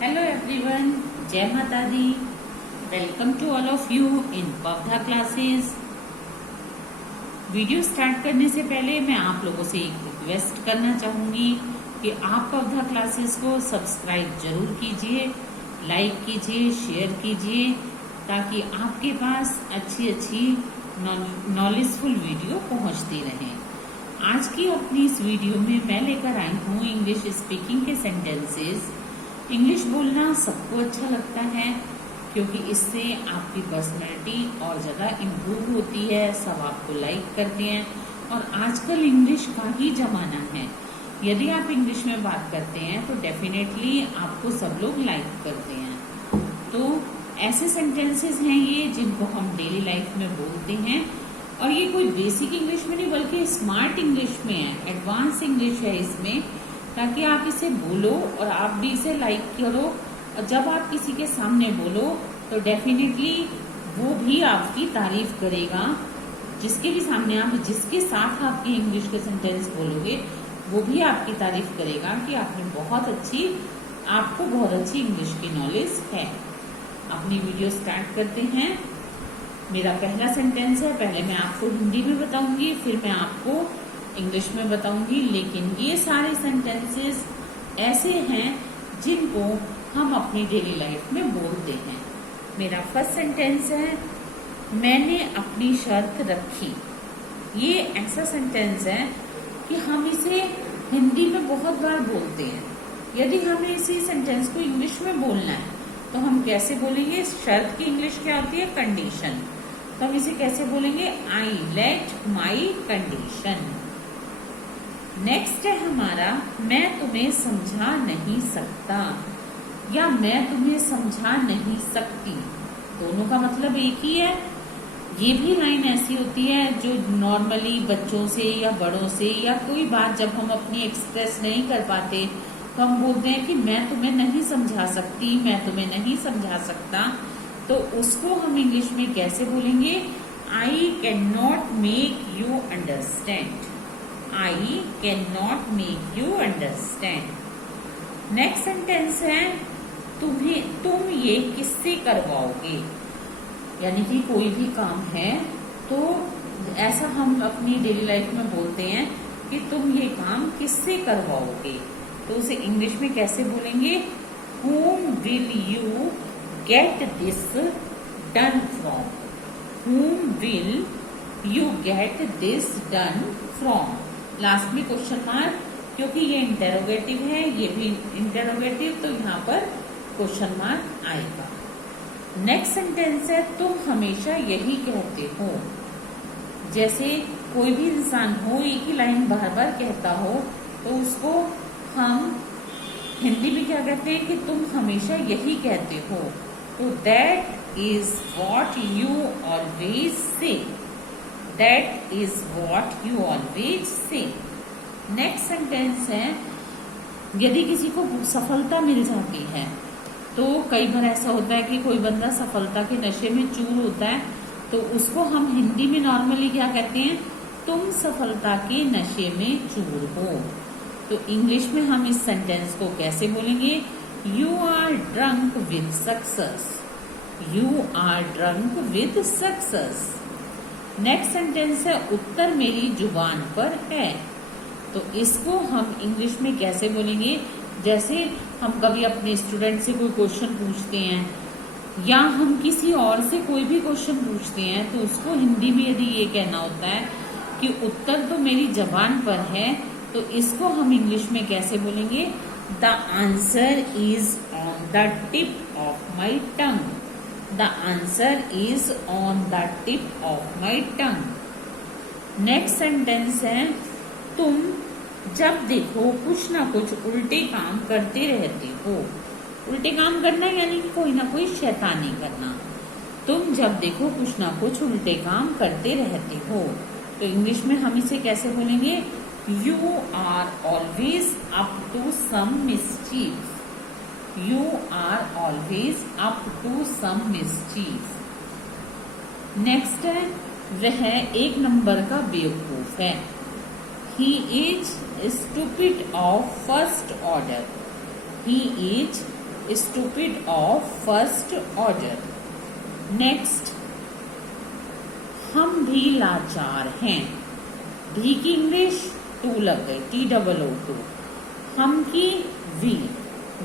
Hello everyone, जय माता दी। Welcome to all of you in Pavdha classes. Video start करने से पहले मैं आप लोगों से एक रिक्वेस्ट करना चाहूंगी कि आप पवधा क्लासेस को सब्सक्राइब जरूर कीजिए, लाइक कीजिए, शेयर कीजिए, ताकि आपके पास अच्छी नॉलेजफुल वीडियो पहुंचती रहे। आज की अपनी इस वीडियो में मैं लेकर आई हूँ इंग्लिश स्पीकिंग के सेंटेंसेस। इंग्लिश बोलना सबको अच्छा लगता है क्योंकि इससे आपकी पर्सनैलिटी और ज़्यादा इम्प्रूव होती है, सब आपको लाइक करते हैं। और आजकल इंग्लिश का ही जमाना है, यदि आप इंग्लिश में बात करते हैं तो डेफिनेटली आपको सब लोग लाइक करते हैं। तो ऐसे सेंटेंसेस हैं ये जिनको हम डेली लाइफ में बोलते हैं, और ये कोई बेसिक इंग्लिश में नहीं बल्कि स्मार्ट इंग्लिश में है, एडवांस इंग्लिश है इसमें, ताकि आप इसे बोलो और आप भी इसे लाइक करो। और जब आप किसी के सामने बोलो तो डेफिनेटली वो भी आपकी तारीफ करेगा। जिसके भी सामने आप, जिसके साथ आपकी इंग्लिश के सेंटेंस बोलोगे, वो भी आपकी तारीफ करेगा कि आपको बहुत अच्छी इंग्लिश की नॉलेज है। अपनी वीडियो स्टार्ट करते हैं। मेरा पहला सेंटेंस है, पहले मैं आपको हिंदी में बताऊंगी, फिर मैं आपको इंग्लिश में बताऊंगी। लेकिन ये सारे सेंटेंसेस ऐसे हैं जिनको हम अपनी डेली लाइफ में बोलते हैं। मेरा फर्स्ट सेंटेंस है, मैंने अपनी शर्त रखी। ये ऐसा सेंटेंस है कि हम इसे हिंदी में बहुत बार बोलते हैं। यदि हमें इसी सेंटेंस को इंग्लिश में बोलना है तो हम कैसे बोलेंगे? शर्त की इंग्लिश क्या होती है? कंडीशन। तो हम इसे कैसे बोलेंगे? I let my condition. Next है हमारा, मैं तुम्हें समझा नहीं सकता या मैं तुम्हें समझा नहीं सकती। दोनों का मतलब एक ही है। ये भी लाइन ऐसी होती है जो नॉर्मली बच्चों से या बड़ों से या कोई बात जब हम अपनी एक्सप्रेस नहीं कर पाते तो हम बोलते हैं कि मैं तुम्हें नहीं समझा सकती, मैं तुम्हें नहीं समझा सकता। तो उसको हम इंग्लिश में कैसे बोलेंगे? I can not make you understand. I can not make you understand. Next sentence है, तुम ये किससे करवाओगे। यानी कि कोई भी काम है तो ऐसा हम अपनी डेली लाइफ में बोलते हैं कि तुम ये काम किससे करवाओगे। तो उसे इंग्लिश में कैसे बोलेंगे? Whom will you get this done from? Whom will you get this done from? Last में क्वेश्चन मार्क, क्योंकि ये इंटेरोगेटिव है, ये भी इंटेरोगेटिव, तो यहाँ पर क्वेश्चन मार्क आएगा। नेक्स्ट सेंटेंस है, तुम हमेशा यही कहते हो। जैसे कोई भी इंसान हो, एक ही लाइन बार बार कहता हो तो उसको हम हिंदी में क्या कहते हैं कि तुम हमेशा यही कहते हो। तो that is what you always say. That is what you always say. Next sentence है, यदि किसी को सफलता मिल जाती है तो कई बार ऐसा होता है कि कोई बंदा सफलता के नशे में चूर होता है, तो उसको हम हिंदी में नॉर्मली क्या कहते हैं? तुम सफलता के नशे में चूर हो। तो इंग्लिश में हम इस सेंटेंस को कैसे बोलेंगे? You are drunk with success. You are drunk with success. Next sentence है, उत्तर मेरी जुबान पर है। तो इसको हम इंग्लिश में कैसे बोलेंगे? जैसे हम कभी अपने स्टूडेंट से कोई क्वेश्चन पूछते हैं या हम किसी और से कोई भी क्वेश्चन पूछते हैं तो उसको हिंदी में यदि ये कहना होता है कि उत्तर तो मेरी जबान पर है, तो इसको हम इंग्लिश में कैसे बोलेंगे? The answer is on the tip of my tongue. The answer is on the tip of my tongue. Next sentence है, तुम जब देखो कुछ ना कुछ उल्टे काम करते रहते हो। उल्टे काम करना यानी कि कोई ना कोई शैतानी करना। तुम जब देखो कुछ ना कुछ उल्टे काम करते रहते हो। तो इंग्लिश में हम इसे कैसे बोलेंगे? You are always up to some mischief. You are always up to some mischief. Next है, वह एक नंबर का बेवकूफ है। He is stupid of first order. He is stupid of first order. Next, हम भी लाचार हैं। भी की इंग्लिश टू लग गई, TOO2। हम की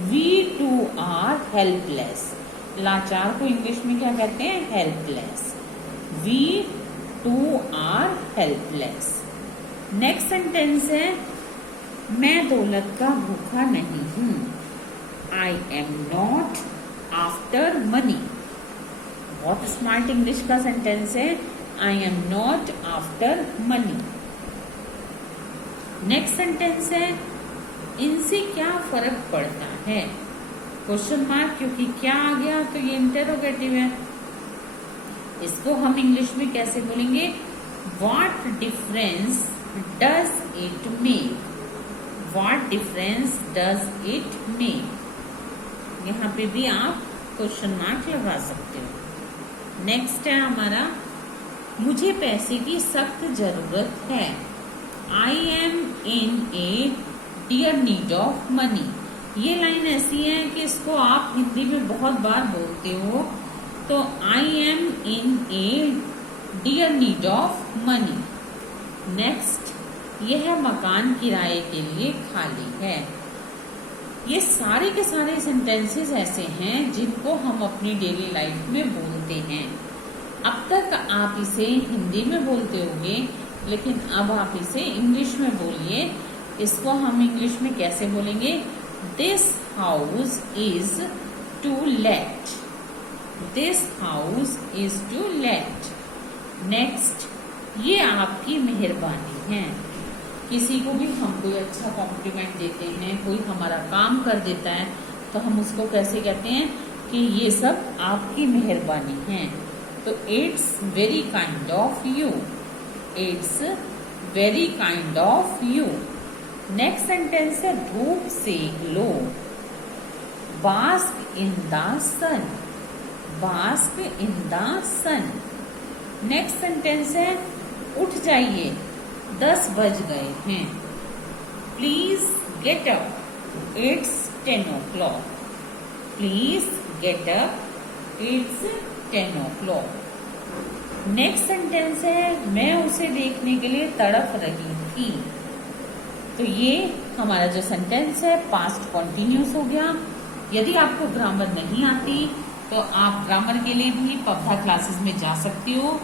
वी टू आर हेल्पलेस। लाचार को इंग्लिश में क्या कहते हैं? Helpless. We too are helpless. Next sentence है, मैं दौलत का भूखा नहीं हूं। I am not after money. बहुत स्मार्ट इंग्लिश का सेंटेंस है, I am not after money. Next sentence है, इनसे क्या फर्क पड़ता है? क्वेश्चन मार्क, क्योंकि क्या आ गया तो ये इंटरोगेटिव है। इसको हम इंग्लिश में कैसे बोलेंगे? What difference does it make? What difference does it make? यहाँ पे भी आप क्वेश्चन मार्क लगा सकते हो। नेक्स्ट है हमारा, मुझे पैसे की सख्त जरूरत है। I am in a dire need of money. ये लाइन ऐसी है कि इसको आप हिंदी में बहुत बार बोलते हो। तो I am in a dire need of money. Next, यह मकान किराए के लिए खाली है। ये सारे के सारे सेंटेंसेस ऐसे हैं जिनको हम अपनी डेली लाइफ में बोलते हैं। अब तक आप इसे हिंदी में बोलते होंगे, लेकिन अब आप इसे इंग्लिश में बोलिए। इसको हम इंग्लिश में कैसे बोलेंगे? This house is to let. This house is to let. Next, ये आपकी मेहरबानी है। किसी को भी हम कोई अच्छा कॉम्प्लीमेंट देते हैं, कोई हमारा काम कर देता है, तो हम उसको कैसे कहते हैं कि ये सब आपकी मेहरबानी है। तो it's very kind of you. It's very kind of you. Next sentence है, धूप सेक लो। Bask in the sun. Bask in the sun. Next sentence है, उठ जाइए, 10 बज गए हैं। Please get up, it's 10 o'clock। Please get up, it's 10 o'clock। Next sentence है, मैं उसे देखने के लिए तड़प रही थी। तो ये हमारा जो सेंटेंस है पास्ट कॉन्टिन्यूस हो गया। यदि आपको ग्रामर नहीं आती तो आप ग्रामर के लिए भी पब्धा क्लासेस में जा सकती हो।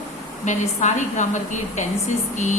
मैंने सारी ग्रामर की टेंसेस की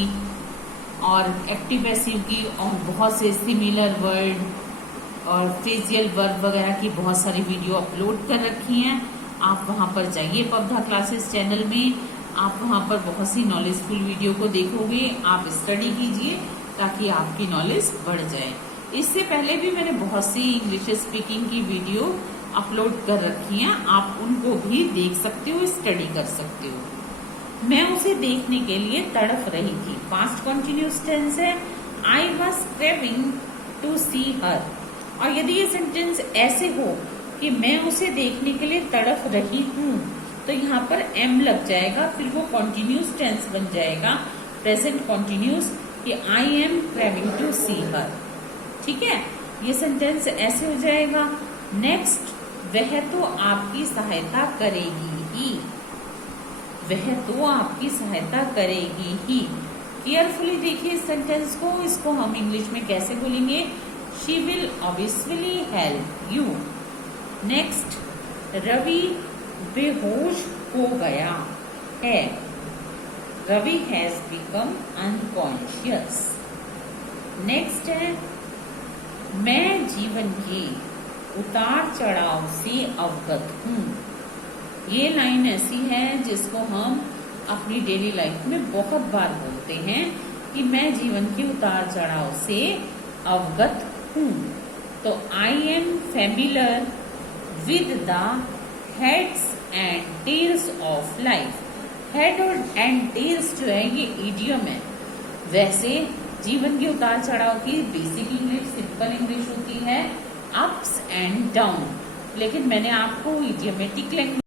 और एक्टिव पैसिव की और बहुत से सिमिलर वर्ड और फ्रेजियल वर्ब वगैरह की बहुत सारी वीडियो अपलोड कर रखी हैं। आप वहां पर जाइए पब्धा क्लासेस चैनल में, आप वहां पर बहुत सी नॉलेजफुल वीडियो को देखोगे। आप स्टडी कीजिए ताकि आपकी नॉलेज बढ़ जाए। इससे पहले भी मैंने बहुत सी इंग्लिश स्पीकिंग की वीडियो अपलोड कर रखी हैं, आप उनको भी देख सकते हो, स्टडी कर सकते हो। मैं उसे देखने के लिए तड़प रही थी। पास्ट कॉन्टिन्यूस टेंस है, आई वॉज क्रेविंग टू सी हर। और यदि ये सेंटेंस ऐसे हो कि मैं उसे देखने के लिए तड़प रही हूँ, तो यहाँ पर एम लग जाएगा, फिर वो कॉन्टिन्यूस टेंस बन जाएगा, प्रेजेंट कॉन्टिन्यूस, कि आई एम क्रेविंग टू सी हर। ठीक है, ये सेंटेंस ऐसे हो जाएगा। नेक्स्ट, वह तो आपकी सहायता करेगी ही। वह तो आपकी सहायता करेगी ही। केयरफुली देखिए इस सेंटेंस को, इसको हम इंग्लिश में कैसे बोलेंगे? She will obviously help you. Next, Ravi बेहोश हो गया है। Ravi has become unconscious. Next है, मैं जीवन के उतार चढ़ाव से अवगत हूँ। ये लाइन ऐसी है जिसको हम अपनी डेली लाइफ में बहुत बार बोलते हैं कि मैं जीवन के उतार चढ़ाव से अवगत हूँ। तो I am familiar with the heads and tails of life. Head और एंड टेल्स जो है ये इडियम है। वैसे जीवन के उतार चढ़ाव की बेसिक इंग्लिश, सिंपल इंग्लिश होती है अप्स एंड डाउन, लेकिन मैंने आपको इडियमेटिक लैंग्वेज